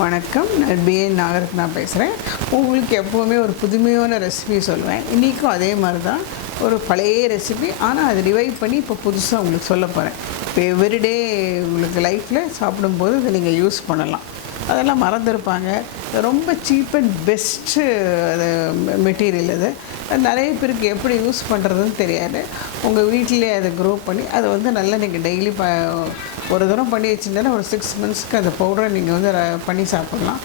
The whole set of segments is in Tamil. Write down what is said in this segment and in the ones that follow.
வணக்கம், நான் பிஎன் நாகரத்னா பேசுகிறேன். உங்களுக்கு எப்போவுமே ஒரு புதுமையான ரெசிபி சொல்லுவேன். இன்றைக்கும் அதே மாதிரி தான் ஒரு பழைய ரெசிபி, ஆனால் அது ரிவைவ் பண்ணி இப்போ புதுசாக உங்களுக்கு சொல்ல போகிறேன். இப்போ எவ்ரிடே உங்களுக்கு லைஃப்பில் சாப்பிடும்போது இதை நீங்கள் யூஸ் பண்ணலாம். அதெல்லாம் மறந்துருப்பாங்க. ரொம்ப சீப் அண்ட் பெஸ்ட்டு அது மெட்டீரியல். அது நிறைய பேருக்கு எப்படி யூஸ் பண்ணுறதுன்னு தெரியாது. உங்கள் வீட்டிலே அதை க்ரோ பண்ணி அதை வந்து நல்லா நீங்கள் டெய்லி ஒரு தரம் பண்ணி வச்சுருந்தேன்னா ஒரு 6 மந்த்ஸ்க்கு அந்த பவுடரை நீங்கள் வந்து பண்ணி சாப்பிட்லாம்.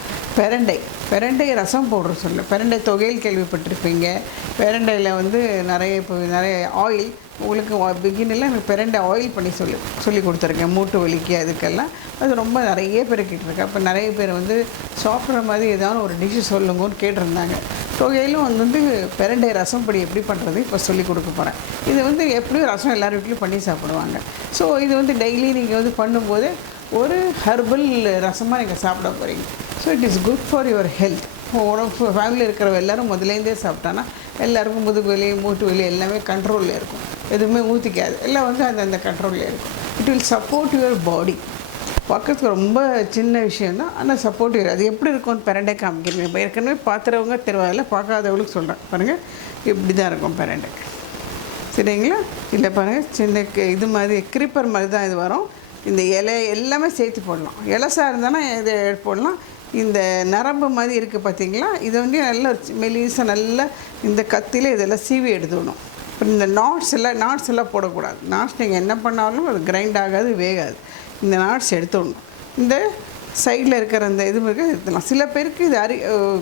பெரண்டை ரசம் பவுடர் சொல்ல, பெரண்டை தொகையில் கேள்விப்பட்டிருப்பீங்க. பெரண்டையில் வந்து நிறைய ஆயில் உங்களுக்கு பிகினில் எனக்கு பெரண்டை ஆயில் பண்ணி சொல்லி கொடுத்துருக்கேன். மூட்டு வலிக்கு அதுக்கெல்லாம் அது ரொம்ப நிறைய பேர் கேட்டிருக்கேன். அப்போ நிறைய பேர் வந்து சாப்பிட்ற மாதிரி ஏதாவது ஒரு டிஷ்ஷு சொல்லுங்கன்னு கேட்டிருந்தாங்க. தொகையிலும் வந்து பெரண்டை ரசம் பொடி எப்படி பண்ணுறது இப்போ சொல்லி கொடுக்க போகிறேன். இது வந்து எப்படியும் ரசம் எல்லார் வீட்லேயும் பண்ணி சாப்பிடுவாங்க. ஸோ இது வந்து டெய்லி நீங்கள் வந்து பண்ணும்போது ஒரு ஹெர்பல் ரசமாக நீங்கள் சாப்பிட போகிறீங்க. So it is good for your health. உடம்பு ஃபேமிலி இருக்கிற எல்லோரும் முதலேருந்தே சாப்பிட்டானா எல்லாருக்கும் முதுகு வலி மூட்டு வலி எல்லாமே கண்ட்ரோலில் இருக்கும். எதுவுமே ஊற்றிக்காது, எல்லாம் வந்து அந்த கண்ட்ரோலில் இருக்கும். It will support your body. பார்க்கறதுக்கு ரொம்ப சின்ன விஷயந்தான், ஆனால் சப்போர்ட்டிவ். அது எப்படி இருக்கும்னு பெரண்டை காமிக்கிறீங்க. இப்போ ஏற்கனவே பார்த்துறவங்க தெருவாதில் பார்க்காதவங்களுக்கு சொல்கிறேன். பாருங்கள், இப்படி தான் இருக்கும் பெரண்டை. சரிங்களா? இல்லை பாருங்கள், சின்ன இது மாதிரி கிரிப்பர் மாதிரி தான் இது வரும். இந்த இலை எல்லாமே சேர்த்து போடலாம். இலசாக இருந்தானா இதை போடலாம். இந்த நரம்பு மாதிரி இருக்குது பார்த்தீங்களா, இதை வந்து நல்லா மெலிசாக நல்லா இந்த கத்தியில் இதெல்லாம் சீவி எடுத்துக்கணும். இப்போ இந்த நாட்ஸ் எல்லாம் போடக்கூடாது. நாட்ஸ் நீங்கள் என்ன பண்ணாலும் அது கிரைண்ட் ஆகாது, வேகாது. இந்த நாட்ஸ் எடுத்துடணும். இந்த சைடில் இருக்கிற அந்த இது எடுத்துடலாம். சில பேருக்கு இது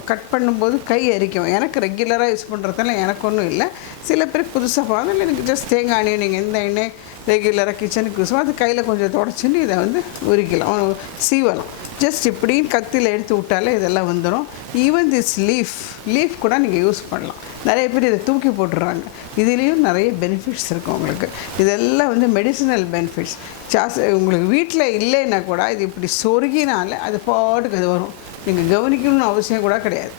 கட் பண்ணும்போது கை அரிக்கும். எனக்கு ரெகுலராக யூஸ் பண்ணுறதுனால எனக்கு ஒன்றும் இல்லை. சில பேருக்கு புதுசாக பார்த்தாலும் எனக்கு ஜஸ்ட் தேங்காய் எண்ணெய் நீங்கள் எந்த எண்ணெய் ரெகுலராக கிச்சனுக்கு யூஸ் அது கையில் கொஞ்சம் தொடச்சின்னு இதை வந்து உரிக்கலாம், சீவலாம். ஜஸ்ட் இப்படின்னு கத்தியில் எடுத்து விட்டாலே இதெல்லாம் வந்துடும். ஈவன் திஸ் லீஃப் கூட நீங்கள் யூஸ் பண்ணலாம். நிறைய பேர் இதை தூக்கி போட்டுடுறாங்க. இதுலேயும் நிறைய பெனிஃபிட்ஸ் இருக்குது உங்களுக்கு. இதெல்லாம் வந்து மெடிசினல் பெனிஃபிட்ஸ். உங்களுக்கு வீட்டில் இல்லைன்னா கூட இது இப்படி சொருகினால அது பாட்டுக்கு அது வரும். நீங்கள் கவனிக்கணும்னு அவசியம் கூட கிடையாது.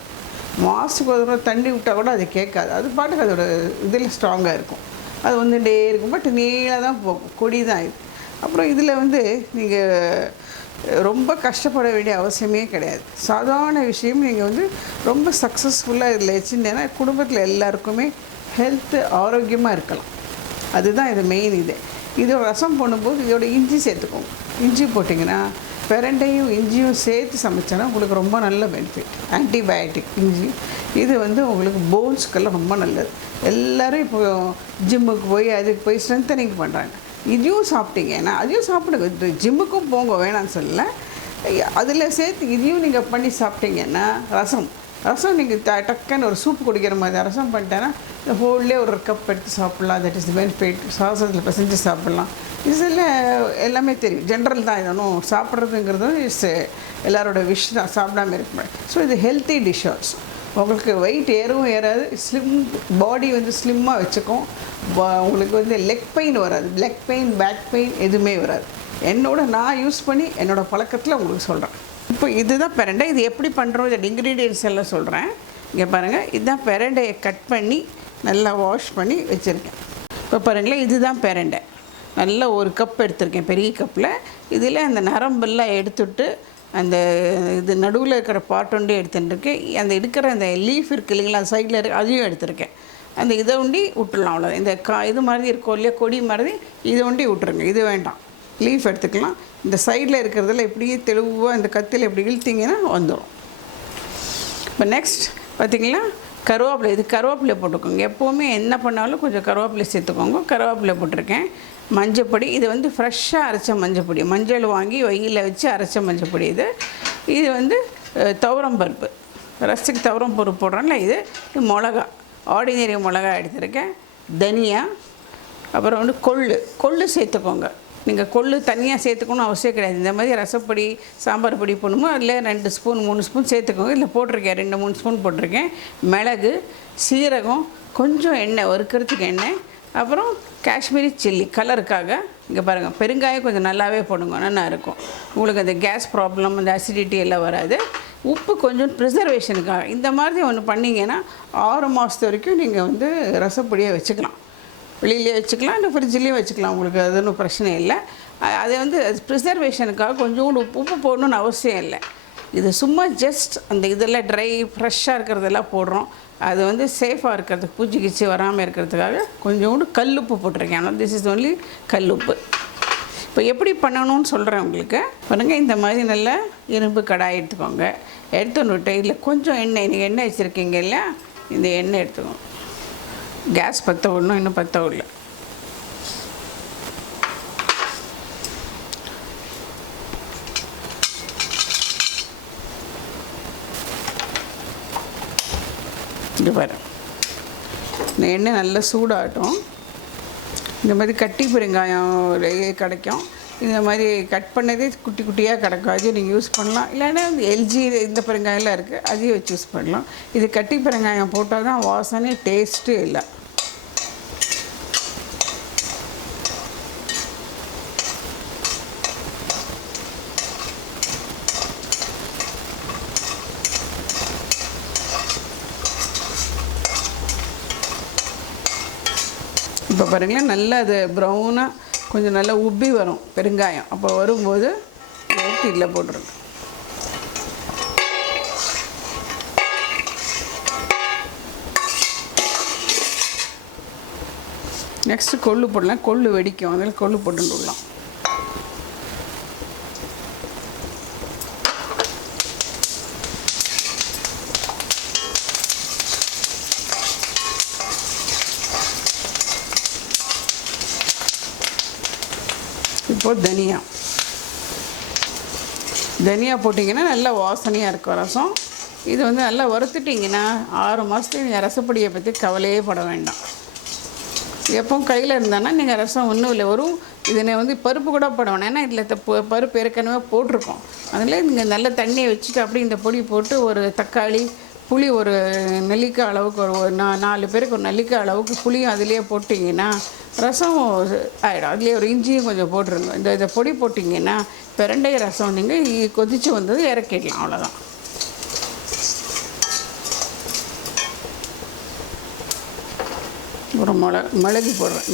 மாதத்துக்கு ஒரு தடவை தண்ணி விட்டால் கூட அது கேட்காது. அது பாட்டுக்கு அதோட இதில் ஸ்ட்ராங்காக இருக்கும். அது வந்துட்டே இருக்கும். பட் நீளாக தான் போகும், கொடி தான் இது. அப்புறம் இதில் வந்து நீங்கள் ரொம்ப கஷ்டப்பட வேண்டிய அவசியமே கிடையாது. சாதாரண விஷயம் நீங்கள் வந்து ரொம்ப சக்ஸஸ்ஃபுல்லாக இதில் வச்சுருந்தேன்னா குடும்பத்தில் எல்லாருக்குமே ஹெல்த்து ஆரோக்கியமாக இருக்கலாம். அதுதான் இது மெயின். இதோட ரசம் பண்ணும்போது இதோட இஞ்சி சேர்த்துக்கோங்க. இஞ்சி போட்டிங்கன்னா பெரண்டையும் இஞ்சியும் சேர்த்து சமைச்சோன்னா உங்களுக்கு ரொம்ப நல்ல பெனிஃபிட். ஆன்டிபயோட்டிக் இஞ்சி. இது வந்து உங்களுக்கு போன்ஸ்க்கெல்லாம் ரொம்ப நல்லது. எல்லோரும் இப்போ ஜிம்முக்கு போய் அதுக்கு போய் ஸ்ட்ரென்த்தனிங் பண்ணுறாங்க. இதையும் சாப்பிட்டீங்கன்னா அதையும் சாப்பிடுங்க. ஜிம்முக்கும் போங்க, வேணான்னு சொல்லலை. அதில் சேர்த்து இதையும் நீங்கள் பண்ணி சாப்பிட்டீங்கன்னா ரசம் நீங்கள் டக்குன்னு ஒரு சூப்பு குடிக்கிற மாதிரி ரசம் பண்ணிட்டேன்னா இந்த ஹோல்லே ஒரு கப் எடுத்து சாப்பிட்லாம். That is benefit. சாசத்தில் பிசைஞ்சு சாப்பிட்லாம். இதில் எல்லாமே தெரியும். ஜென்ரல் தான். இதனும் சாப்பிட்றதுங்கிறது எல்லாரோட விஷ் தான், சாப்பிடாமல் இருக்க முடியாது. ஸோ இது ஹெல்த்தி டிஷ் ஆல்சோ. உங்களுக்கு வெயிட் ஏறவும் ஏறாது. பாடி வந்து ஸ்லிம்மாக வச்சுக்கும். உங்களுக்கு வந்து லெக் பெயின் வராது. லெக் பெயின், பேக் பெயின் எதுவுமே வராது. நான் யூஸ் பண்ணி என்னோடய பழக்கத்தில் உங்களுக்கு சொல்கிறேன். இப்போ இதுதான் பெரண்டை. இது எப்படி பண்ணுறோம், இதோட இன்க்ரீடியன்ட்ஸ் எல்லாம் சொல்கிறேன். இங்கே பாருங்கள், இதுதான் பெரண்டையை கட் பண்ணி நல்லா வாஷ் பண்ணி வச்சுருக்கேன். இப்போ பாருங்களேன், இதுதான் பெரண்டை. நல்லா ஒரு கப் எடுத்திருக்கேன், பெரிய கப்பில். இதில் அந்த நரம்பெல்லாம் எடுத்துட்டு அந்த இது நடுவில் இருக்கிற பாட்டொண்டி எடுத்துட்டுருக்கேன். அந்த எடுக்கிற அந்த லீஃப் இருக்குது இல்லைங்களா, அந்த சைடில் இருக்கு, அதையும் எடுத்துருக்கேன். அந்த இதை ஒண்டி விட்டுடலாம். அவ்வளோ இந்த இது மாதிரி இருக்கும் இல்லையா, கொடி மாதிரி, இதை ஒண்டி விட்டுருங்க. இது வேண்டாம், லீஃப் எடுத்துக்கலாம். இந்த சைடில் இருக்கிறதுல இப்படியே தெளிவாக இந்த கத்தியில் இப்படி இழுத்திங்கன்னா வந்துடும். இப்போ நெக்ஸ்ட் பார்த்திங்களா, கருவேப்பிலை. இது கருவேப்பிலை போட்டுக்கோங்க. எப்போவுமே என்ன பண்ணாலும் கொஞ்சம் கருவேப்பிலை சேர்த்துக்கோங்க. கருவேப்பிலை போட்டிருக்கேன். மஞ்சப்பொடி. இது வந்து ஃப்ரெஷ்ஷாக அரைச்ச மஞ்சப்பொடி. மஞ்சள் வாங்கி வெயிலில் வச்சு அரைச்ச மஞ்சப்பொடி. இது வந்து துவரம் பருப்பு. ரசத்துக்கு துவரம் பருப்பு போடுறோம்ல, இது மிளகா, ஆர்டினரி மிளகா எடுத்துருக்கேன். தனியா, அப்புறம் வந்து கொள்ளு சேர்த்துக்கோங்க. நீங்கள் கொள்ளு தனியாக சேர்த்துக்கணும் அவசியம் கிடையாது. இந்த மாதிரி ரசப்பொடி, சாம்பார் பொடி போடணுமோ அதில் 2 ஸ்பூன் 3 ஸ்பூன் சேர்த்துக்கோங்க. இதில் போட்டிருக்கேன் 2-3 ஸ்பூன் போட்டிருக்கேன். மிளகு, சீரகம், கொஞ்சம் எண்ணெய், வறுக்கிறதுக்கு எண்ணெய், அப்புறம் காஷ்மீரி சில்லி கலருக்காக. இங்கே பாருங்கள், பெருங்காயம் கொஞ்சம் நல்லாவே போடுங்க, நல்லா இருக்கும். உங்களுக்கு அந்த கேஸ் ப்ராப்ளம், அந்த அசிடிட்டி எல்லாம் வராது. உப்பு கொஞ்சம் ப்ரிசர்வேஷனுக்காக. இந்த மாதிரி ஒன்று பண்ணிங்கன்னா 6 மாதத்து வரைக்கும் நீங்கள் வந்து ரசப்பொடியை வச்சுக்கலாம். வெளியிலே வச்சுக்கலாம், இல்லை ஃப்ரிட்ஜ்லேயும் வச்சுக்கலாம். உங்களுக்கு அது ஒன்றும் பிரச்சனை இல்லை. அதை வந்து ப்ரிசர்வேஷனுக்காக கொஞ்சோண்டு உப்பு போடணுன்னு அவசியம் இல்லை. இது சும்மா ஜஸ்ட் அந்த இதெல்லாம் ட்ரை ஃப்ரெஷ்ஷாக இருக்கிறதெல்லாம் போடுறோம். அது வந்து சேஃபாக இருக்கிறதுக்கு பூச்சி கிச்சி வராமல் இருக்கிறதுக்காக கொஞ்சோண்டு கல்லுப்பு போட்டிருக்கேன். திஸ் இஸ் ஒன்லி கல்லுப்பு. இப்போ எப்படி பண்ணணும்னு சொல்கிறேன் உங்களுக்கு. பாருங்கள், இந்த மாதிரி நல்ல இரும்பு கடாய் எடுத்துக்கோங்க. எடுத்துன்னுட்டு இதில் கொஞ்சம் எண்ணெய், நீங்கள் எண்ணெய் வச்சுருக்கீங்க இல்லையா, இந்த எண்ணெய் எடுத்துக்கோங்க. கேஸ் பற்ற விடணும், இன்னும் பற்ற விடல. இது பாரு, இந்த எண்ணெய் நல்லா சூடாகட்டும். இந்த மாதிரி கட்டி பெருங்காயம் கிடைக்கும். இந்த மாதிரி கட் பண்ணதே குட்டி குட்டியாக கிடக்கும், அதையும் நீங்கள் யூஸ் பண்ணலாம். இல்லைன்னா எல்ஜி இந்த பெருங்காயம்லாம் இருக்குது, அதையும் வச்சு யூஸ் பண்ணலாம். இது கட்டி பெருங்காயம் போட்டால் தான் வாசனை, டேஸ்ட்டு இல்லை. இப்போ பாருங்களேன், நல்லா அது ப்ரௌனாக கொஞ்சம் நல்லா உப்பி வரும் பெருங்காயம். அப்போ வரும்போது எடுத்து இதில் போட்டுருங்க. நெக்ஸ்ட்டு கொள்ளு போடலாம். கொள்ளு வெடிக்கும், அதில் கொள்ளு போட்டுடலாம். இப்போது தனியா போட்டிங்கன்னா நல்லா வாசனையாக இருக்கும் ரசம். இது வந்து நல்லா வறுத்துட்டிங்கன்னா 6 மாதத்துக்கு நீங்கள் ரசப்பொடியை பற்றி கவலையே பட வேண்டாம். எப்பவும் கையில் இருந்தானா நீங்கள் ரசம் ஒன்றும் இல்லை, வரும். இதில் வந்து பருப்பு கூட போட வேணாம், ஏன்னா இதில் பருப்பு ஏற்கனவே போட்டிருக்கோம். அதில் நீங்கள் நல்ல தண்ணியை வச்சுட்டு அப்படி இந்த பொடி போட்டு ஒரு தக்காளி, புளி, ஒரு நெல்லிக்காய் அளவுக்கு, ஒரு 4 பேருக்கு ஒரு நெல்லிக்காய் அளவுக்கு புளியும் அதிலே போட்டிங்கன்னா ரசம் ஆகிடும். அதுலேயே ஒரு இஞ்சியும் கொஞ்சம் போட்டுருங்க. இதை பொடி போட்டிங்கன்னா பிரண்டை ரசம் நீங்கள் கொதித்து வந்தது இறக்கிடலாம், அவ்வளோதான். ஒரு மிளகு போடுறேன்.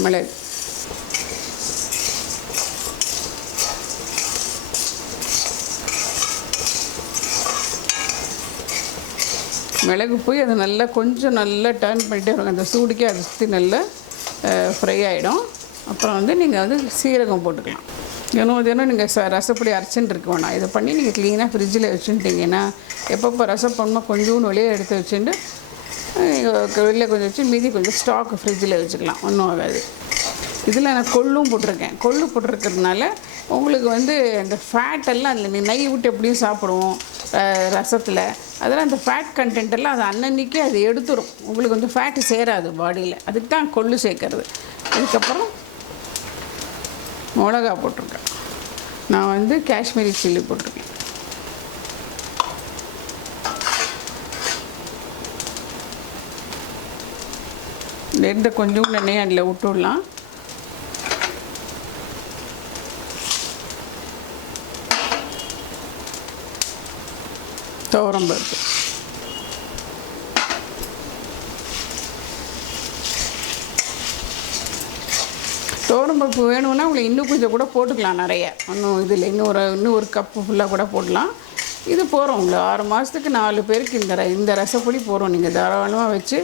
மிளகு போய் அதை நல்லா கொஞ்சம் நல்லா டர்ன் பண்ணிகிட்டே வருங்க. அந்த சூடுக்கே அதை சுற்றி நல்லா ஃப்ரை ஆகிடும். அப்புறம் வந்து நீங்கள் வந்து சீரகம் போட்டுக்கலாம். தினம் நீங்கள் ரசப்பொடி அரைச்சின்னு இருக்க வேணாம். இதை பண்ணி நீங்கள் க்ளீனாக ஃப்ரிட்ஜில் வச்சுட்டிங்கன்னா எப்பப்போ ரசம் பண்ணால் கொஞ்சோண்டு வெளியே எடுத்து வச்சுட்டு வெளியில் கொஞ்சம் வச்சு மீதி கொஞ்சம் ஸ்டாக் ஃப்ரிட்ஜில் வச்சுக்கலாம், ஒன்றும் ஆகாது. இதில் நான் கொள்ளும் போட்டிருக்கேன். கொள்ளு போட்டிருக்கிறதுனால உங்களுக்கு வந்து இந்த ஃபேட்டெல்லாம் அதில் நெய் விட்டு எப்படியும் சாப்பிடுவோம் ரசத்தில், அதெல்லாம் அந்த ஃபேட் கண்டென்ட் எல்லாம் அது அன்னன்னைக்கு அது எடுத்துரும். உங்களுக்கு வந்து ஃபேட்டு சேராது பாடியில், அதுக்கு தான் கொள்ளு சேர்க்கறது. அதுக்கப்புறம் மிளகா போட்டிருக்கேன். நான் வந்து காஷ்மீரி சில்லி போட்டிருக்கேன். எந்த கொஞ்சம் எண்ணெய் அதில் விட்டுடலாம். துவரம்பருப்பு, துவரம்பருப்பு வேணும்னா உங்களுக்கு இன்னும் கொஞ்சம் கூட போட்டுக்கலாம், நிறைய. இதில் இன்னும் ஒரு கப்பு ஃபுல்லாக கூட போடலாம். இது போகிறோம் உங்களுக்கு 6 மாதத்துக்கு 4 பேருக்கு இந்த ரசப்பொடி போகிறோம். நீங்கள் தாராளமாக வச்சு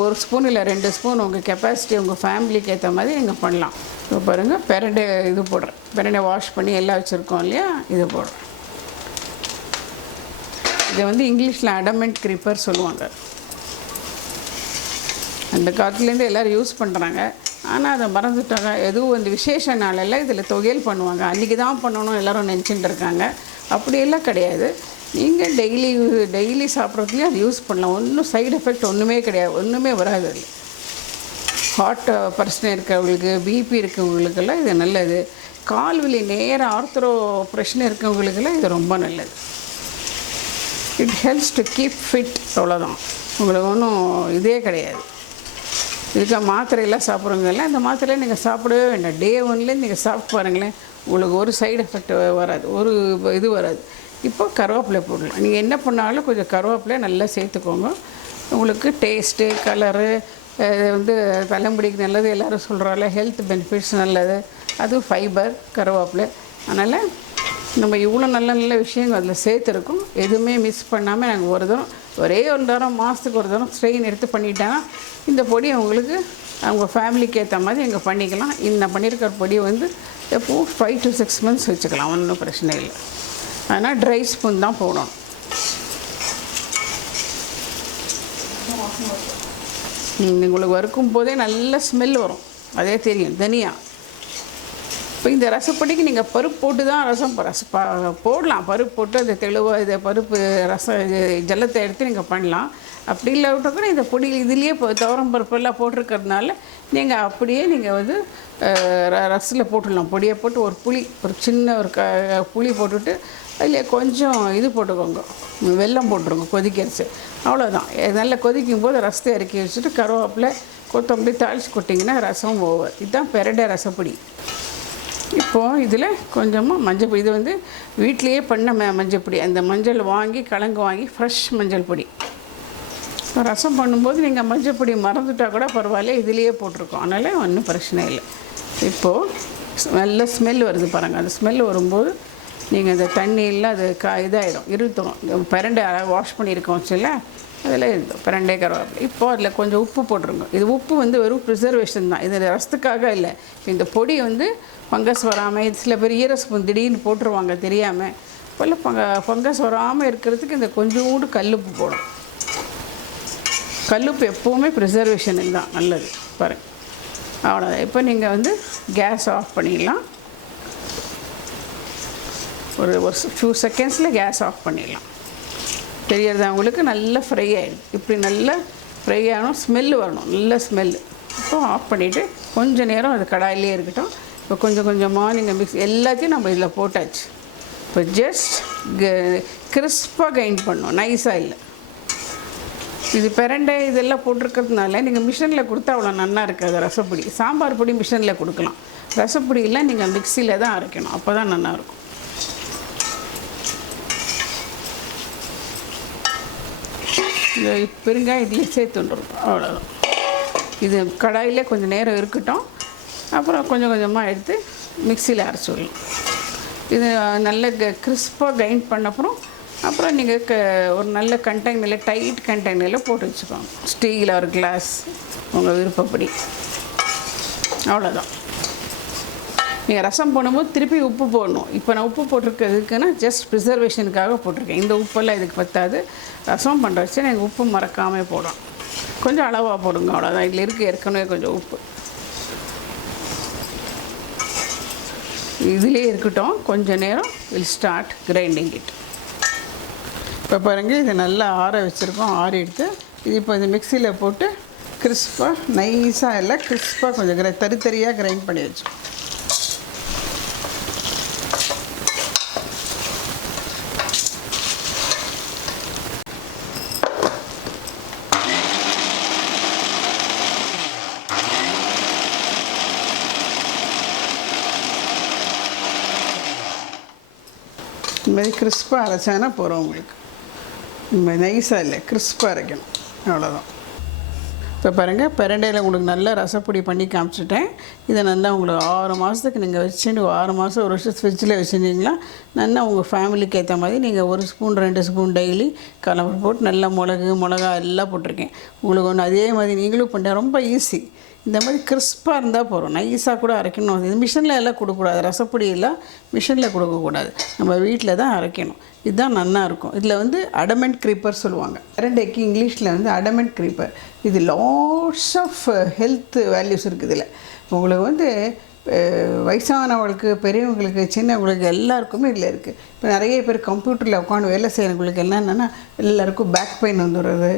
1 ஸ்பூன் இல்லை 2 ஸ்பூன் உங்கள் கெப்பாசிட்டி, உங்கள் ஃபேமிலிக்கு ஏற்ற மாதிரி நீங்கள் பண்ணலாம். இப்போ பாருங்கள், பிரண்டை இது போடுறேன். பிரண்டை வாஷ் பண்ணி எல்லாம் வச்சுருக்கோம் இல்லையா, இது போடுறேன். இதை வந்து இங்கிலீஷில் அடமெண்ட் கிரிப்பர் சொல்லுவாங்க. அந்த காலத்துலேருந்து எல்லோரும் யூஸ் பண்ணுறாங்க. ஆனால் அதை மறந்துட்டாங்க. எதுவும் இந்த விசேஷ நாளெல்லாம் இதில் தொகையல் பண்ணுவாங்க. அன்றைக்கி தான் பண்ணணும் எல்லோரும் நினச்சிட்டு இருக்காங்க. அப்படியெல்லாம் கிடையாது. நீங்கள் டெய்லி சாப்பிட்றதுலேயும் அது யூஸ் பண்ணலாம். ஒன்றும் சைடு எஃபெக்ட் ஒன்றுமே கிடையாது, ஒன்றுமே வராது. அது ஹார்ட் பிரச்சனை இருக்கிறவங்களுக்கு, பிபி இருக்கிறவங்களுக்கெல்லாம் இது நல்லது. கால்வலி நேர ஆர்த்தரோ பிரச்சனை இருக்கிறவங்களுக்கெல்லாம் இது ரொம்ப நல்லது. It helps to keep fit, அவ்வளோதான். உங்களுக்கு ஒன்றும் இதே கிடையாது. இதுக்காக மாத்திரையெல்லாம் சாப்பிட்றவங்கெல்லாம் இந்த மாத்திரையில் நீங்கள் சாப்பிடவே வேண்டாம். டே 1லேருந்து நீங்கள் சாப்பிட்டு பாருங்களேன், உங்களுக்கு ஒரு சைடு எஃபெக்ட் வராது, ஒரு இது வராது. இப்போ கருவேப்பிலை போடலாம். நீங்கள் என்ன பண்ணாலும் கொஞ்சம் கருவேப்பிலை நல்லா சேர்த்துக்கோங்க. உங்களுக்கு டேஸ்ட்டு, கலரு, வந்து தலைமுடிக்கு நல்லது எல்லோரும் சொல்கிறால, ஹெல்த் பெனிஃபிட்ஸ் நல்லது. அதுவும் ஃபைபர் கருவேப்பிலை. அதனால் நம்ம இவ்வளோ நல்ல நல்ல விஷயங்கள் அதில் சேர்த்துருக்கோம். எதுவுமே மிஸ் பண்ணாமல் நாங்கள் ஒரே ஒரு தரம் மாதத்துக்கு ஒரு தரம் ஸ்ட்ரெயின் எடுத்து பண்ணிட்டேன்னா இந்த பொடி அவங்களுக்கு அவங்க ஃபேமிலிக்கு ஏற்ற மாதிரி எங்கள் பண்ணிக்கலாம். நான் பண்ணியிருக்கிற பொடியை வந்து எப்போது 5 to 6 months வச்சுக்கலாம், ஒன்றும் பிரச்சனை இல்லை. ஆனால் ட்ரை ஸ்பூன் தான் போடணும். உங்களுக்கு வறுக்கும் போதே நல்ல ஸ்மெல் வரும், அதே தெரியும் தனியா. இப்போ இந்த ரசப்பொடிக்கு நீங்கள் பருப்பு போட்டு தான் போடலாம். பருப்பு போட்டு அந்த இதை பருப்பு ஜலத்தை எடுத்து நீங்கள் பண்ணலாம். அப்படி இல்லாவிட்ட கூட இந்த பொடி இதுலேயே துவரம் பருப்பெல்லாம் போட்டிருக்கிறதுனால நீங்கள் அப்படியே நீங்கள் வந்து ரசத்தில் போட்டுடலாம். பொடியை போட்டு ஒரு சின்ன புளி போட்டுட்டு அதில் கொஞ்சம் இது போட்டுக்கோங்க, வெல்லம் போட்டுருங்க கொதிக்கிறச்சு. அவ்வளோதான். நல்லா கொதிக்கும் போது ரசத்தை இறக்கி வச்சுட்டு கருவேப்பிலை கொத்தமல்லி தாளித்து கொட்டிங்கன்னா ரசம் ஓவர். இதுதான் பெரண்டை ரசப்பொடி. இப்போது இதில் கொஞ்சமாக மஞ்சள் பொடி. இது வந்து வீட்லேயே பண்ண மஞ்சள் பொடி. அந்த மஞ்சள் கிழங்கு வாங்கி ஃப்ரெஷ் மஞ்சள் பொடி. இப்போ ரசம் பண்ணும்போது நீங்கள் மஞ்சள் பொடி மறந்துட்டால் கூட பரவாயில்ல, இதுலேயே போட்டிருக்கோம், அதனால் ஒன்றும் பிரச்சனை இல்லை. இப்போது நல்ல ஸ்மெல் வருது பாருங்கள். அந்த ஸ்மெல் வரும்போது நீங்கள் அந்த தண்ணியில் அது இதாகிடும், இருத்தணும். பிரண்டை வாஷ் பண்ணியிருக்கோம் சில அதில் இருந்தோம் பிரண்டை கருவேப்பிலை. இப்போது அதில் கொஞ்சம் உப்பு போட்டுருங்க. இது உப்பு வந்து வெறும் ப்ரிசர்வேஷன் தான், இது ரசத்துக்காக இல்லை. இப்போ இந்த பொடி வந்து ஃபங்கஸ் வராமல், சில பேர் ஈரஸ்பூன் திடீர்னு போட்டுருவாங்க தெரியாமல். இப்போல்ல ஃபங்கஸ் வராமல் இருக்கிறதுக்கு இந்த கொஞ்சோண்டு கல்லுப்பு போடும். கல்லுப்பு எப்போவுமே ப்ரிசர்வேஷனுக்கு தான் நல்லது பாருங்கள். அவ்வளோதான். இப்போ நீங்கள் வந்து கேஸ் ஆஃப் பண்ணிடலாம். ஒரு ஃபியூ செகண்ட்ஸில் கேஸ் ஆஃப் பண்ணிடலாம். தெரியறது அவங்களுக்கு நல்லா ஃப்ரை ஆகிடும். இப்படி நல்லா ஃப்ரை ஆகணும், ஸ்மெல்லு வரணும், நல்ல ஸ்மெல்லு. இப்போ ஆஃப் பண்ணிவிட்டு கொஞ்சம் நேரம் அது கடாயிலே இருக்கட்டும். இப்போ கொஞ்சம் கொஞ்சமாக நீங்கள் எல்லாத்தையும் நம்ம இதில் போட்டாச்சு. இப்போ ஜஸ்ட் கிறிஸ்பாக கிரைண்ட் பண்ணணும், நைஸாக இல்லை. இது பிரண்டை இதெல்லாம் போட்டிருக்கிறதுனால நீங்கள் மிஷினில் கொடுத்தா அவ்வளோ நல்லா இருக்காது. ரசப்பொடி சாம்பார் பொடி மிஷினில் கொடுக்கலாம், ரசப்பொடியெல்லாம் நீங்கள் மிக்சியில் தான் அரைக்கணும், அப்போ தான் நல்லாயிருக்கும். இந்த பெருங்காயம் இட்லி சேர்த்துட்டுருக்கும், அவ்வளோதான். இது கடாயிலே கொஞ்சம் நேரம் இருக்கட்டும். அப்புறம் கொஞ்சம் கொஞ்சமாக எடுத்து மிக்சியில் அரைச்சி விடலாம். இது நல்ல கிறிஸ்பாக கிரைண்ட் பண்ணப்புறம் அப்புறம் நீங்கள் ஒரு நல்ல கண்டெய்னரில், டைட் கண்டெய்னரில் போட்டு வச்சுக்கோங்க. ஸ்டீல் ஒரு கிளாஸ் உங்கள் விருப்பப்படி. அவ்வளோதான். நீங்கள் ரசம் போடும்போது திருப்பி உப்பு போடணும். இப்போ நான் உப்பு போட்டிருக்கிறதுக்குன்னா ஜஸ்ட் ப்ரிசர்வேஷனுக்காக போட்டிருக்கேன். இந்த உப்பெல்லாம் இதுக்கு பற்றாது. ரசம் பண்ணுற வச்சு நீங்கள் உப்பு மறக்காமல் போடும், கொஞ்சம் அளவாக போடுங்க, அவ்வளோதான். இதில் இருக்குது ஏற்கனவே கொஞ்சம் உப்பு. இதிலே இருக்கட்டும் கொஞ்சம் நேரம். Will start grinding it. இப்போ பாருங்கள், இதை நல்லா ஆற வச்சுருக்கோம். ஆறி எடுத்து இது இப்போ இந்த மிக்சியில் போட்டு கிறிஸ்பாக, நைஸாக இல்லை, கிறிஸ்பாக கொஞ்சம் தரியாக கிரைண்ட் பண்ணி வச்சு. இந்த மாதிரி கிறிஸ்பாக அரைச்சானா போகிறோம் உங்களுக்கு. இந்த நைஸாக இல்லை, கிறிஸ்பாக அரைக்கணும், அவ்வளோதான். இப்போ பாருங்கள், பிரண்டையில் உங்களுக்கு நல்லா ரசப்பொடி பண்ணி காமிச்சிட்டேன். இதை நல்லா உங்களுக்கு 6 மாதத்துக்கு நீங்கள் வச்சுட்டு 6 மாதம் ஒரு வருஷம் ஃப்ரிட்ஜில் வச்சுருந்தீங்களா நல்லா உங்கள் ஃபேமிலிக்கு ஏற்ற மாதிரி நீங்கள் 1 ஸ்பூன் 2 ஸ்பூன் டெய்லி கலந்து போட்டு நல்லா மிளகா எல்லாம் போட்டிருக்கேன். உங்களுக்கு ஒன்று அதே மாதிரி நீங்களும் பண்ண ரொம்ப ஈஸி. இந்த மாதிரி கிறிஸ்பாக இருந்தால் போகிறோம், நைஸாக கூட அரைக்கணும். இது மிஷினில் எல்லாம் கொடுக்கக்கூடாது, ரசப்பொடி எல்லாம் மிஷினில் கொடுக்கக்கூடாது, நம்ம வீட்டில் தான் அரைக்கணும். இதுதான் நல்லா இருக்கும். இதில் வந்து அடமெண்ட் க்ரீப்பர் சொல்லுவாங்க. பிரண்டைக்கு இங்கிலீஷில் வந்து அடமெண்ட் க்ரீப்பர். இது லாட்ஸ் ஆஃப் ஹெல்த் வேல்யூஸ் இருக்குது இதில். உங்களுக்கு வந்து வயசானவங்களுக்கு, பெரியவங்களுக்கு, சின்னவங்களுக்கு எல்லாருக்குமே இதில் இருக்குது. இப்போ நிறைய பேர் கம்ப்யூட்டரில் உட்காந்து வேலை செய்கிறவங்களுக்கு எல்லாம் என்னென்னா எல்லாருக்கும் பேக் பெயின் வந்துடுறது,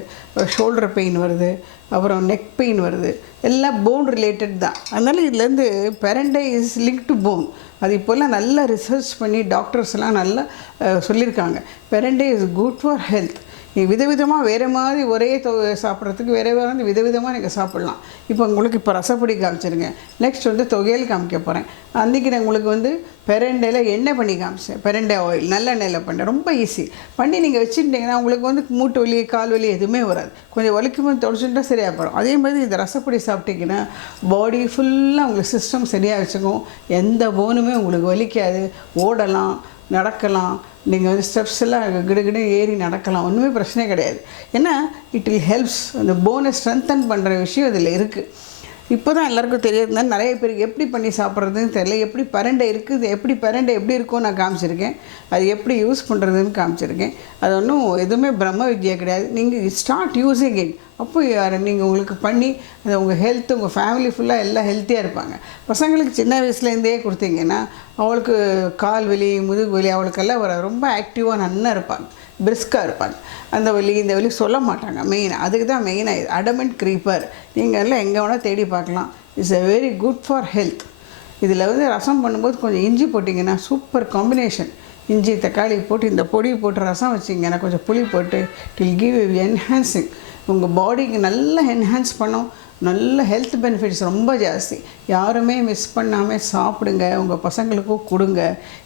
ஷோல்டர் பெயின் வருது, அப்புறம் நெக் பெயின் வருது, எல்லாம் போன் ரிலேட்டட் தான். அதனால் இதுலேருந்து பிரண்டை இஸ் லிங்க் டு போன். அது இப்போல்லாம் நல்லா ரிசர்ச் பண்ணி டாக்டர்ஸ்லாம் நல்லா சொல்லியிருக்காங்க. பிரண்டை இஸ் குட் ஃபார் ஹெல்த். நீங்கள் விதவிதமாக வேறு மாதிரி ஒரே சாப்பிட்றதுக்கு வேறு விதவிதமாக நீங்கள் சாப்பிட்லாம். இப்போ உங்களுக்கு இப்போ ரசப்பொடி காமிச்சிருங்க. நெக்ஸ்ட் வந்து தொகையல் காமிக்க போகிறேன். அன்றைக்கி நான் உங்களுக்கு வந்து பிரண்டையில் எண்ணெய் பண்ணி காமிச்சேன். பிரண்டை ஆயில் நல்லெண்ணெயில் பண்ணேன். ரொம்ப ஈஸி பண்ணி நீங்கள் வச்சுட்டிங்கன்னா உங்களுக்கு வந்து மூட்டு வலி, கால் வலி எதுவுமே வராது. கொஞ்சம் வலிக்கும் போது தொடச்சுட்டா சரியாக போகிறோம். அதே மாதிரி இந்த ரசப்பொடி சாப்பிட்டிங்கன்னா பாடி ஃபுல்லாக உங்களுக்கு சிஸ்டம் சரியாக வச்சுக்கும். எந்த போனுமே உங்களுக்கு வலிக்காது, ஓடலாம், நடக்கலாம். நீங்கள் வந்து ஸ்டெப்ஸ் எல்லாம் கிடுகிடு ஏறி நடக்கலாம், ஒன்றுமே பிரச்சனை கிடையாது. ஏன்னா இட் வில் ஹெல்ப்ஸ், அந்த போனை ஸ்ட்ரென்தன் பண்ணுற விஷயம் இதில் இருக்குது. இப்போ தான் எல்லாருக்கும் தெரியாதுன்னா நிறைய பேருக்கு எப்படி பண்ணி சாப்பிட்றதுன்னு தெரியல. எப்படி பிரண்டை இருக்குது, எப்படி பிரண்டை எப்படி இருக்கும்னு நான் காமிச்சிருக்கேன், அது எப்படி யூஸ் பண்ணுறதுன்னு காமிச்சிருக்கேன். அது ஒன்றும் எதுவுமே பிரம்ம வித்யா கிடையாது. நீங்கள் ஸ்டார்ட் யூஸிங் இட். அப்போ நீங்கள் உங்களுக்கு பண்ணி அது உங்கள் ஹெல்த்து, உங்கள் ஃபேமிலி ஃபுல்லாக எல்லாம் ஹெல்த்தியாக இருப்பாங்க. பசங்களுக்கு சின்ன வயசுலேருந்தே கொடுத்தீங்கன்னா அவளுக்கு கால் வலி, முதுகு வலி அவளுக்கெல்லாம் ரொம்ப ஆக்டிவாக நல்லா இருப்பாங்க, பிரிஸ்காக இருப்பாங்க. அந்த வலி இந்த வலி சொல்ல மாட்டாங்க. மெயின் அதுக்கு தான் மெயினாக இது அடமெண்ட் க்ரீப்பர். நீங்கள் எல்லாம் எங்கே வேணால் தேடி பார்க்கலாம். It's a very good for health. இதில் வந்து ரசம் பண்ணும்போது கொஞ்சம் இஞ்சி போட்டிங்கன்னா சூப்பர் காம்பினேஷன். இஞ்சி தக்காளி போட்டு இந்த பொடி போட்டு ரசம் வச்சிங்கன்னா கொஞ்சம் புளி போட்டு it will give you enhancing. உங்கள் பாடிக்கு நல்லா என்ஹான்ஸ் பண்ணும். நல்ல ஹெல்த் பெனிஃபிட்ஸ் ரொம்ப ஜாஸ்தி. யாருமே மிஸ் பண்ணாமல் சாப்பிடுங்க, உங்கள் பசங்களுக்கும் கொடுங்க.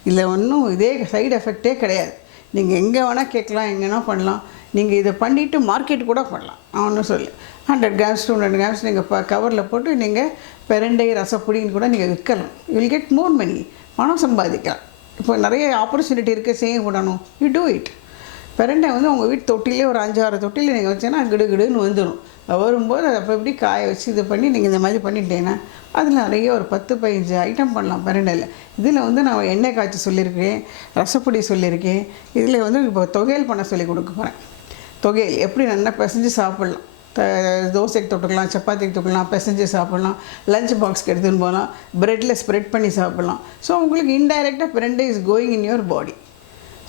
இதில் ஒன்றும் இதே சைடு எஃபெக்டே கிடையாது. நீங்கள் எங்கே வேணால் கேட்கலாம், எங்கன்னா பண்ணலாம். நீங்கள் இதை பண்ணிவிட்டு மார்க்கெட் கூட பண்ணலாம். நான் ஒன்றும் சொல்லு 100 grams 200 grams நீங்கள் கவரில் போட்டு நீங்கள் பிரண்டை ரசப்பொடின்னு கூட நீங்கள் விற்கலாம். யூ வில் கெட் மோர் மணி, பணம் சம்பாதிக்கலாம். இப்போ நிறைய ஆப்பர்ச்சுனிட்டி இருக்குது, செய்ய விடணும். You do it. பிரண்டை வந்து உங்கள் வீட்டு தொட்டிலே ஒரு 5-6 தொட்டியில் நீங்கள் வச்சீங்கன்னா கிடுகிடுன்னு வந்துடும். வரும்போது அதை அப்போ எப்படி காய வச்சு இது பண்ணி நீங்கள் இந்த மாதிரி பண்ணிட்டீங்கன்னா அதில் நிறைய ஒரு 10-15 ஐட்டம் பண்ணலாம் பிரண்டையில். இதில் வந்து நான் எண்ணெய் காய்ச்சி சொல்லியிருக்கேன், ரசப்பொடி சொல்லியிருக்கேன். இதில் வந்து இப்போ தொகையல் பண்ண சொல்லி கொடுக்க போகிறேன். தொகையல் எப்படி நல்லா பிசைஞ்சு சாப்பிட்லாம். தோசைக்கு தொட்டுக்கலாம், சப்பாத்திக்கு தொட்டுக்கலாம், பிசைஞ்சு சாப்பிட்லாம், லஞ்ச் பாக்ஸ்க்கு எடுத்துன்னு போகலாம், ப்ரெட்டில் ஸ்ப்ரெட் பண்ணி சாப்பிட்லாம். ஸோ உங்களுக்கு இன்டைரக்டாக பிரண்டை is going in your body.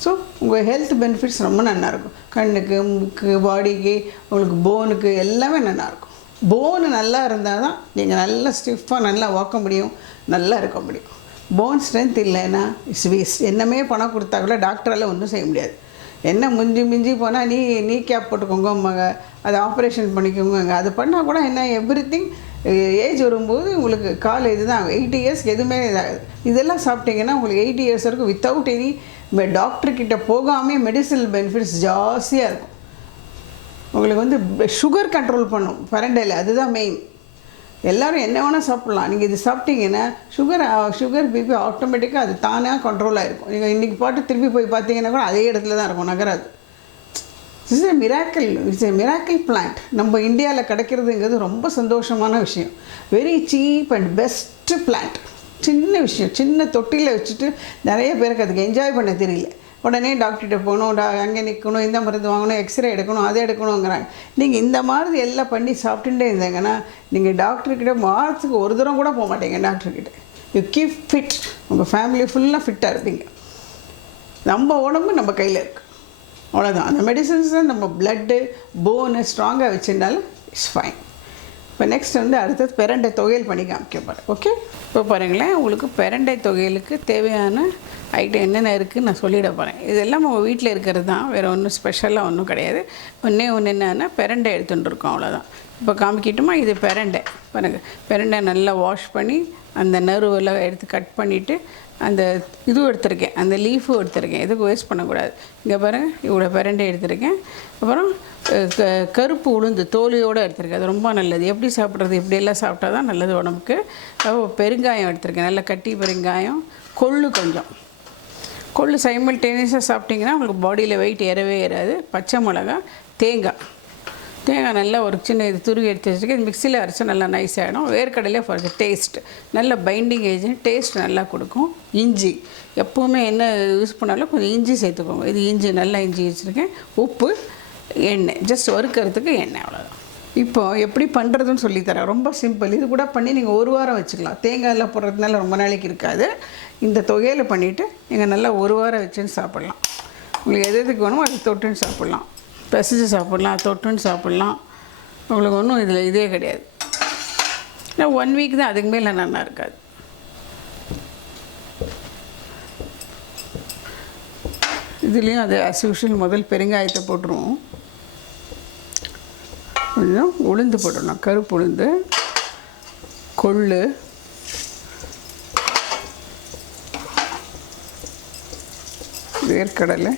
So உங்கள் ஹெல்த் பெனிஃபிட்ஸ் ரொம்ப நல்லாயிருக்கும். கண்ணுக்கு, முக்கு, பாடிக்கு, உங்களுக்கு போனுக்கு எல்லாமே நல்லாயிருக்கும். போனு நல்லா இருந்தால் தான் நீங்கள் நல்லா ஸ்டிஃபாக நல்லா வாக்க முடியும், நல்லா இருக்க முடியும். போன் ஸ்ட்ரென்த் இல்லைன்னா இட்ஸ் வேஸ்ட். என்னமே பணம் கொடுத்தா கூட டாக்டரால் ஒன்றும் செய்ய முடியாது. என்ன மிஞ்சி போனால் நீ கேப் போட்டுக்கோங்க, அதை ஆப்ரேஷன் பண்ணிக்கோங்க. அது பண்ணால் கூட என்ன எவ்ரிதிங் ஏஜ் வரும்போது உங்களுக்கு கால் இதுதான் 80 years எதுவுமே இதாகுது. இதெல்லாம் சாப்பிட்டீங்கன்னா உங்களுக்கு 80 years வரைக்கும் வித்தவுட் எனி டாக்டர்கிட்ட போகாமல் மெடிசனல் பெனிஃபிட்ஸ் ஜாஸ்தியாக இருக்கும். உங்களுக்கு வந்து சுகர் கண்ட்ரோல் பண்ணும் பிரண்டையில், அதுதான் மெயின். எல்லோரும் என்ன வேணால் சாப்பிட்லாம். நீங்கள் இது சாப்பிட்டீங்கன்னா சுகர் பிபி ஆட்டோமேட்டிக்காக அது தானாக கண்ட்ரோல் ஆகிருக்கும். நீங்கள் இன்றைக்கி பாட்டு திருப்பி போய் பார்த்தீங்கன்னா கூட அதே இடத்துல தான் இருக்கும், நகராது. It's a miracle plant. நம்ம இந்தியாவில் கிடைக்கிறதுங்கிறது ரொம்ப சந்தோஷமான விஷயம். Very cheap and best plant. சின்ன விஷயம், சின்ன தொட்டியில் வச்சுட்டு நிறைய பேருக்கு அதுக்கு என்ஜாய் பண்ண தெரியல. உடனே டாக்டர்கிட்ட போகணும், அங்கே நிற்கணும், இந்த மருந்து வாங்கணும், எக்ஸ்ரே எடுக்கணும், அதை எடுக்கணுங்கிறாங்க. நீங்கள் இந்த மாதிரி எல்லாம் பண்ணி சாப்பிட்டுட்டே இருந்தாங்கன்னா நீங்கள் டாக்டர்கிட்ட வாரத்துக்கு ஒரு தூரம் கூட போக மாட்டீங்க. டாக்டர்கிட்ட யூ கீப் ஃபிட். உங்கள் ஃபேமிலி ஃபுல்லாக ஃபிட்டாக இருப்பீங்க. நம்ம உடம்பு நம்ம கையில் இருக்குது, அவ்வளோதான். அந்த மெடிசன்ஸை நம்ம பிளட்டு போனு ஸ்ட்ராங்காக வச்சுருந்தாலும் இட்ஸ் ஃபைன். இப்போ நெக்ஸ்ட் வந்து அடுத்தது பிரண்டை தொகையல் பண்ணி காமிக்க போகிறேன். ஓகே, இப்போ பாருங்களேன், உங்களுக்கு பிரண்டை தொகையலுக்கு தேவையான ஐட்டம் என்னென்ன இருக்குதுன்னு நான் சொல்லிட போகிறேன். இதெல்லாம் நம்ம வீட்டில் இருக்கிறது தான், வேறு ஒன்றும் ஸ்பெஷலாக ஒன்றும் கிடையாது. ஒன்று என்னென்னா பிரண்டை எடுத்துகிட்டு இருக்கோம், அவ்வளோதான். இப்போ காமிக்கிட்டோமா, இது பிரண்டை பாருங்கள். பிரண்டை நல்லா வாஷ் பண்ணி அந்த நறுவெல்லாம் எடுத்து கட் பண்ணிவிட்டு அந்த இதுவும் எடுத்திருக்கேன், அந்த லீஃபும் எடுத்திருக்கேன். எதுக்கு வேஸ்ட் பண்ணக்கூடாது. இங்கே பாருங்கள், இவ்வளோ பிரண்டை எடுத்திருக்கேன். அப்புறம் கருப்பு உளுந்து தோலியோடு எடுத்திருக்கேன். அது ரொம்ப நல்லது. எப்படி சாப்பிட்றது, இப்படியெல்லாம் சாப்பிட்டா தான் நல்லது உடம்புக்கு. பெருங்காயம் எடுத்திருக்கேன், நல்ல கட்டி பெருங்காயம். கொள்ளு சைமல்டேனியஸாக சாப்பிட்டிங்கன்னா உங்களுக்கு பாடியில் வெயிட் ஏறவே ஏறாது. பச்சை மிளகா, தேங்காய் நல்லா ஒரு சின்ன இது துருவி எடுத்து வச்சுருக்கேன். இது மிக்சியில் அரைச்சா நல்லா நைஸ் ஆகிடும். வேர்க்கடலையே ஃபார் த டேஸ்ட், நல்ல பைண்டிங் ஏஜென்ட், டேஸ்ட் நல்லா கொடுக்கும். இஞ்சி, எப்போவுமே என்ன யூஸ் பண்ணாலும் கொஞ்சம் இஞ்சி சேர்த்துக்கோங்க. இது இஞ்சி, நல்லா இஞ்சி வச்சுருக்கேன். உப்பு, எண்ணெய், ஜஸ்ட் வறுக்கிறதுக்கு எண்ணெய், அவ்வளோதான். இப்போது எப்படி பண்ணுறதுன்னு சொல்லித்தரேன். ரொம்ப சிம்பிள். இது கூட பண்ணி நீங்கள் ஒரு வாரம் வச்சுக்கலாம். தேங்காயெல்லாம் போடுறதுனால ரொம்ப நாளைக்கு இருக்காது. இந்த தொகையில் பண்ணிவிட்டு நீங்கள் நல்லா ஒரு வாரம் வச்சுன்னு சாப்பிட்லாம். உங்களுக்கு எதுக்கு வேணுமோ அது தொட்டுன்னு சாப்பிட்லாம், பிசைஞ்சு சாப்பிட்லாம், தொட்டுன்னு சாப்பிட்லாம். உங்களுக்கு ஒன்றும் இதில் இதே கிடையாது. ஏன்னா 1 week தான், அதுக்கு மேலே நல்லா இருக்காது. இதுலேயும் அது as usual முதல் பெருங்காயத்தை போட்டுருவோம். கொஞ்சம் உளுந்து போட்டுடணும், கருப்பு உளுந்து, கொள்ளு, வேர்க்கடலை,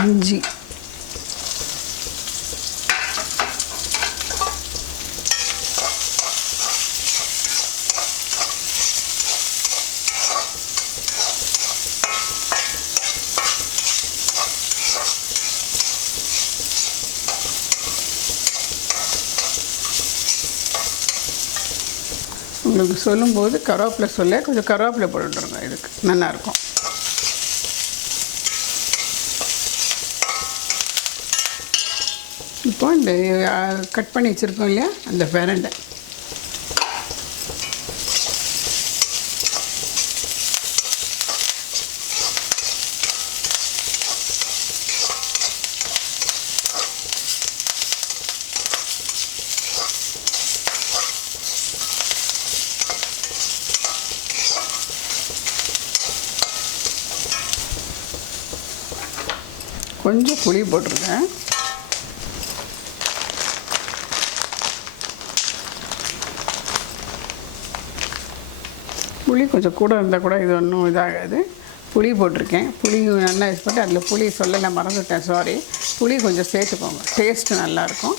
இஞ்சி, உங்களுக்கு சொல்லும்போது கருவேப்பிலை சொல்ல கொஞ்சம் கருவேப்பிலை போட்டுருங்க, இதுக்கு நல்லாயிருக்கும். இப்போ இந்த கட் பண்ணி வச்சுருக்கோம் இல்லையா அந்த பிரண்டை, கொஞ்சம் புளி போட்டிருக்கேன். புளி கொஞ்சம் கூட இருந்தால் கூட இது ஒன்றும் இதாகாது. புளி போட்டிருக்கேன். புளி நல்லா இது போட்டு அதில் புளி சொல்லலை, மறந்துவிட்டேன், சாரி. புளி கொஞ்சம் சேர்த்துக்கோங்க, டேஸ்ட்டு நல்லாயிருக்கும்.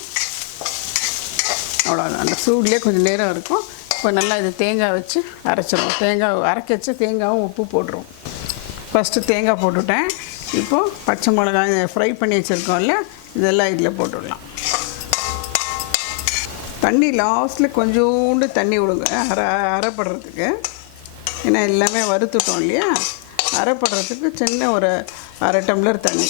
அவ்வளோதான், அந்த சூட்லேயே கொஞ்சம் நேரம் இருக்கும். இப்போ நல்லா இது தேங்காய் வச்சு அரைச்சிடும். தேங்காய் அரைக்க வச்சு தேங்காயும் உப்பு போட்டுருவோம். ஃபஸ்ட்டு தேங்காய் போட்டுவிட்டேன். இப்போது பச்சை மிளகாய் ஃப்ரை பண்ணி வச்சுருக்கோம்ல, இதெல்லாம் இதில் போட்டுடலாம். தண்ணி லாஸ்ட்டில் கொஞ்சோண்டு தண்ணி விடுங்க, அரைப்படுறதுக்கு. ஏன்னா எல்லாமே வறுத்துட்டோம் இல்லையா, அரைப்படுறதுக்கு சின்ன ஒரு 1/2 டம்ளர் தண்ணி.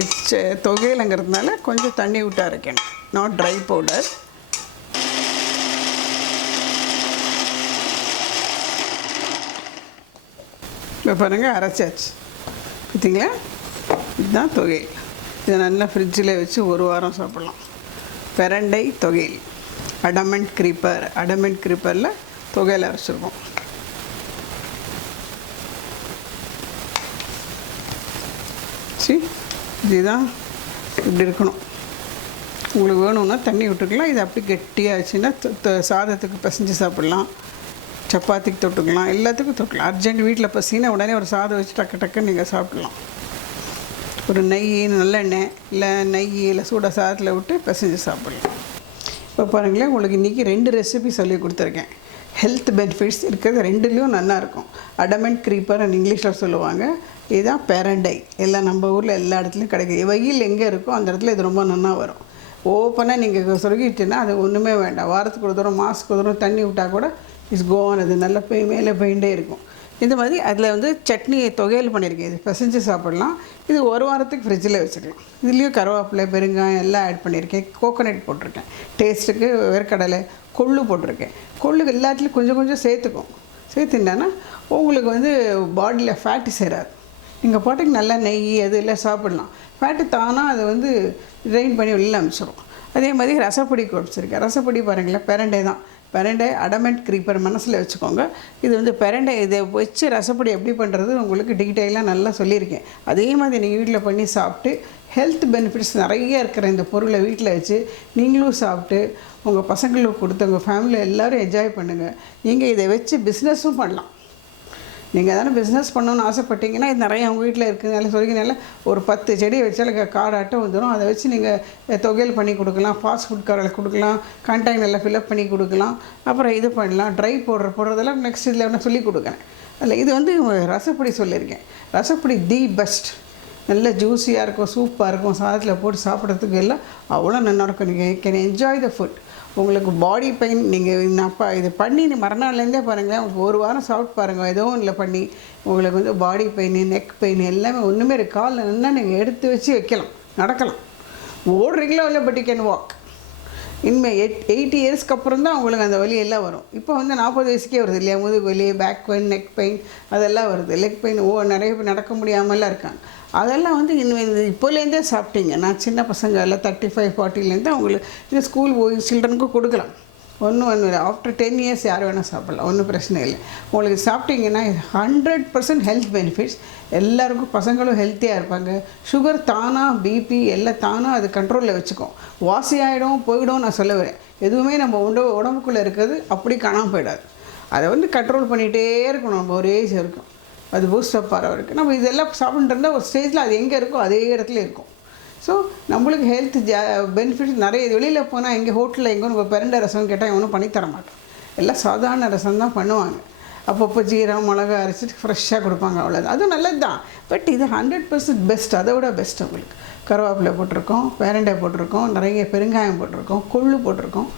இது தொகையிலங்கிறதுனால கொஞ்சம் தண்ணி விட்டு அரைக்கணும், நாட் ட்ரை பவுடர். இப்போ பாருங்கள், அரைச்சாச்சு. பார்த்தீங்களா, இதுதான் தொகையில். இதை நல்லா ஃப்ரிட்ஜில் வச்சு 1 வாரம் சாப்பிட்லாம். பிரண்டை தொகையில், அடமெண்ட் க்ரீப்பரில் தொகையில் அரைச்சிருக்கோம். சரி, இதுதான் இப்படி இருக்கணும். உங்களுக்கு வேணும்னா தண்ணி விட்டுக்கலாம். இது அப்படி கெட்டியாச்சுன்னா சாதத்துக்கு பிசைஞ்சு சாப்பிட்லாம், சப்பாத்திக்கு தொட்டுக்கலாம், எல்லாத்துக்கும் தொட்டுக்கலாம். அர்ஜென்ட் வீட்டில் பசினா உடனே ஒரு சாதம் வச்சு டக்குன்னு நீங்கள் சாப்பிட்லாம். ஒரு நெய், நல்லெண்ணெய் இல்லை நெய் இல்லை சூடாக சாதத்தில் விட்டு பிசைஞ்சு சாப்பிட்லாம். இப்போ பாருங்களேன், உங்களுக்கு இன்றைக்கி 2 ரெசிபி சொல்லி கொடுத்துருக்கேன். ஹெல்த் பெனிஃபிட்ஸ் இருக்கிறது 2லேயும் நல்லாயிருக்கும். அடமெண்ட் க்ரீப்பர் இங்கிலீஷில் சொல்லுவாங்க. இதுதான் பிரண்டை. எல்லாம் நம்ம ஊரில் எல்லா இடத்துலையும் கிடைக்குது. வெயில் எங்கே இருக்கோ அந்த இடத்துல இது ரொம்ப நல்லா வரும். ஓப்பனாக நீங்கள் சொருகிட்டுன்னா அது ஒன்றுமே வேண்டாம். வாரத்துக்கு ஒரு தூரம், மாதத்துக்கு ஒரு தூரம் தண்ணி விட்டால் கூட இட்ஸ் கோன். அது நல்லா மேலே போயிட்டே இருக்கும். இந்த மாதிரி அதில் சட்னி தொகையில் பண்ணியிருக்கேன். இது பிசைஞ்சு சாப்பிட்லாம். இது 1 வாரத்துக்கு ஃப்ரிட்ஜில் வச்சுக்கலாம். இதுலேயும் கருவேப்பிலை, பெருங்காயம் எல்லாம் ஆட் பண்ணியிருக்கேன். கோகோனட் போட்டிருக்கேன் டேஸ்ட்டுக்கு. வேர்க்கடலை, கொள்ளு போட்டிருக்கேன். கொள்ளு எல்லாத்துலேயும் கொஞ்சம் கொஞ்சம் சேர்த்துக்கும். சேர்த்துட்டான்னா உங்களுக்கு பாடியில் ஃபேட்டு சேராது. நீங்கள் பாட்டுக்கு நல்லா நெய் அது எல்லாம் சாப்பிட்லாம். ஃபேட்டு தானாக அது ட்ரைன் பண்ணி வெளியில் அனுப்பிச்சிடும். அதே மாதிரி ரசப்பொடி குடிச்சிருக்கேன். ரசப்பொடி பாருங்களேன், பிரண்டை தான். பிரண்டை அடமெண்ட் க்ரீப்பர் மனசில் வச்சுக்கோங்க. இது பிரண்டை இதை வச்சு ரசப்பொடி எப்படி பண்ணுறது உங்களுக்கு டீட்டெயிலாக நல்லா சொல்லியிருக்கேன். அதே மாதிரி நீங்கள் வீட்டில் பண்ணி சாப்பிட்டு ஹெல்த் பெனிஃபிட்ஸ் நிறைய இருக்கிற இந்த பொருளை வீட்டில் வச்சு நீங்களும் சாப்பிட்டு உங்கள் பசங்களுக்கு கொடுத்து உங்கள் ஃபேமிலியில் எல்லோரும் என்ஜாய் பண்ணுங்கள். நீங்கள் இதை வச்சு பிஸ்னஸும் பண்ணலாம். நீங்கள் தானே பிஸ்னஸ் பண்ணணுன்னு ஆசைப்பட்டீங்கன்னா இது நிறைய உங்கள் வீட்டில் இருக்குதுனால சொல்லிங்கனால ஒரு 10 செடியை வச்சாலும் காடாட்டம் வந்துடும். அதை வச்சு நீங்கள் தொகையில் பண்ணி கொடுக்கலாம், ஃபாஸ்ட் ஃபுட் காரில் கொடுக்கலாம், கண்டெய்னரில் ஃபில்அப் பண்ணி கொடுக்கலாம். அப்புறம் இது பண்ணலாம், ட்ரை போடுறதெல்லாம் நெக்ஸ்ட் இதில் ஒன்று சொல்லி கொடுக்குறேன். அதில் இது ரசப்பொடி சொல்லியிருக்கேன். ரசப்பொடி தி பெஸ்ட். நல்ல ஜூஸியாக இருக்கும், சூப்பாக இருக்கும். சாதத்தில் போட்டு சாப்பிட்றதுக்கு எல்லாம் அவ்வளோ நல்லாயிருக்கும். நீங்கள் கேன் என்ஜாய் த ஃபுட். உங்களுக்கு பாடி பெயின் நீங்கள் இது பண்ணி மறுநாள்லேருந்தே பாருங்கள். உங்களுக்கு 1 வாரம் சாப்பிட்டு பாருங்கள். ஏதோ ஒன்றில் பண்ணி உங்களுக்கு பாடி பெயின், நெக் பெயின் எல்லாமே ஒன்றுமே இருக்குது. காலில் நல்லா நீங்கள் எடுத்து வச்சு வைக்கலாம், நடக்கலாம். ஓடுறீங்களோ இல்லை, பட் யூ கேன் வாக். இனிமேல் 80 இயர்ஸ்க்கு அப்புறம் தான் உங்களுக்கு அந்த வலி எல்லாம் வரும். இப்போ 40 வயசுக்கே வருது இல்லையா, முதுகு வலி, பேக் பெயின், நெக் பெயின் அதெல்லாம் வருது. லெக் பெயின் நிறைய பேர் நடக்க முடியாமலாம் இருக்காங்க. அதெல்லாம் இப்போலேருந்தே சாப்பிட்டீங்க. நான் சின்ன பசங்க எல்லாம் 35, 40லேருந்து அவங்களுக்கு இந்த ஸ்கூல் போய் சில்ட்ரனுக்கும் கொடுக்கலாம். ஒன்றும் ஆஃப்டர் 10 இயர்ஸ் யார் வேணால் சாப்பிட்லாம், ஒன்றும் பிரச்சனை இல்லை. உங்களுக்கு சாப்பிட்டீங்கன்னா 100% ஹெல்த் பெனிஃபிட்ஸ். எல்லாருக்கும் பசங்களும் ஹெல்த்தியாக இருப்பாங்க. சுகர் தானாக, பிபி எல்லாம் தானாக அது கண்ட்ரோலில் வச்சுக்கும். வாசி ஆகிடும், போயிடும் நான் சொல்ல வரேன். எதுவுமே நம்ம உடம்புக்குள்ளே இருக்கிறது அப்படி காணாமல் போயிடாது. அதை வந்து கண்ட்ரோல் பண்ணிகிட்டே இருக்கணும். நம்ம ஒரு ஏஜ் இருக்கும், அது பூஸ்டப் ஆகிற வரைக்கும் நம்ம இதெல்லாம் சாப்பிட்டு இருந்தால் ஒரு ஸ்டேஜில் அது எங்கே இருக்கோ அதே இடத்துல இருக்கும். ஸோ நம்மளுக்கு ஹெல்த் பெனிஃபிட்ஸ் நிறைய. வெளியில் போனால் எங்கள் ஹோட்டலில் எங்கே நம்ம பிரண்டை ரசம் கேட்டால் எவனும் பண்ணித்தர மாட்டோம். எல்லாம் சாதாரண ரசம் தான் பண்ணுவாங்க. அப்பப்போ ஜீரகம் மிளகா அரைச்சிட்டு ஃப்ரெஷ்ஷாக கொடுப்பாங்க, அவ்வளோதான். அதுவும் நல்லது தான். பட் இது 100% பெஸ்ட், அதை விட பெஸ்ட். உங்களுக்கு கருவேப்பிலை போட்டிருக்கோம், பேரண்டை போட்டிருக்கோம், நிறைய பெருங்காயம் போட்டிருக்கோம், கொள்ளு போட்டிருக்கோம்.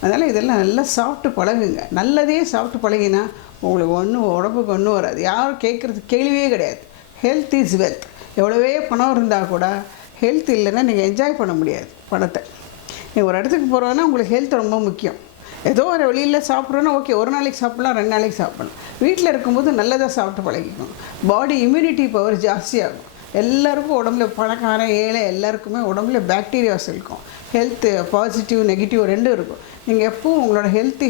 அதனால் இதெல்லாம் நல்லா சாப்பிட்டு பழகுங்க. நல்லதே சாப்பிட்டு பழகினா உங்களுக்கு உடம்புக்கு ஒன்றும் வராது. யாரும் கேட்குறது கேள்வியே கிடையாது. Health is wealth. எவ்வளோவே பணம் இருந்தால் கூட ஹெல்த் இல்லைன்னா நீங்கள் என்ஜாய் பண்ண முடியாது பணத்தை. நீங்கள் ஒரு இடத்துக்கு போகிறோன்னா உங்களுக்கு ஹெல்த் ரொம்ப முக்கியம். ஏதோ ஒரு வெளியில் சாப்பிட்றோன்னா ஓகே, ஒரு நாளைக்கு சாப்பிட்லாம், 2 நாளைக்கு சாப்பிட்லாம். வீட்டில் இருக்கும்போது நல்லதாக சாப்பிட்டு பழகிக்கணும். பாடி இம்யூனிட்டி பவர் ஜாஸ்தியாகும். எல்லாருக்கும் உடம்புல பணக்காரன் ஏழை எல்லாருக்குமே உடம்புல பாக்டீரியாஸ் இருக்கும். ஹெல்த்து பாசிட்டிவ் நெகட்டிவ் ரெண்டும் இருக்கும். நீங்கள் எப்பவும் உங்களோட ஹெல்த்து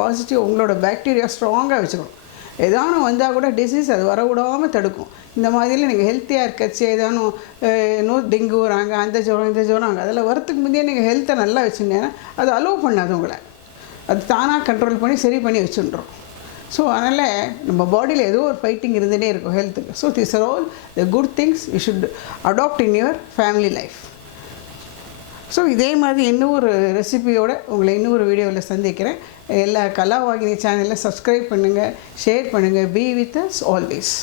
பாசிட்டிவ் உங்களோட பாக்டீரியா ஸ்ட்ராங்காக வச்சுக்கணும். ஏதானும் வந்தால் கூட டிசீஸ் அது வரவிடாமல் தடுக்கும். இந்த மாதிரிலாம் நீங்கள் ஹெல்த்தியாக இருக்கச்சு ஏதானும் டெங்கு வராங்க, அந்த ஜுரம் இந்த ஜுரம் அங்கே அதெல்லாம் வரத்துக்கு முந்தையே நீங்கள் ஹெல்த்தை நல்லா வச்சுருந்தீங்கன்னா அது அலோவ் பண்ணாது உங்களை. அது தானாக கண்ட்ரோல் பண்ணி சரி பண்ணி வச்சுன்றோம். ஸோ அதனால் நம்ம பாடியில் ஏதோ ஒரு ஃபைட்டிங் இருந்துகிட்டே இருக்கும் ஹெல்த்துக்கு. So this are all the good things you should adopt in your family life. So இதே மாதிரி இன்னொரு ரெசிபியோடு உங்களை இன்னொரு வீடியோவில் சந்திக்கிறேன். எல்லா கலாவாகினி சேனலில் சப்ஸ்கிரைப் பண்ணுங்கள், ஷேர் பண்ணுங்கள். Be with us always.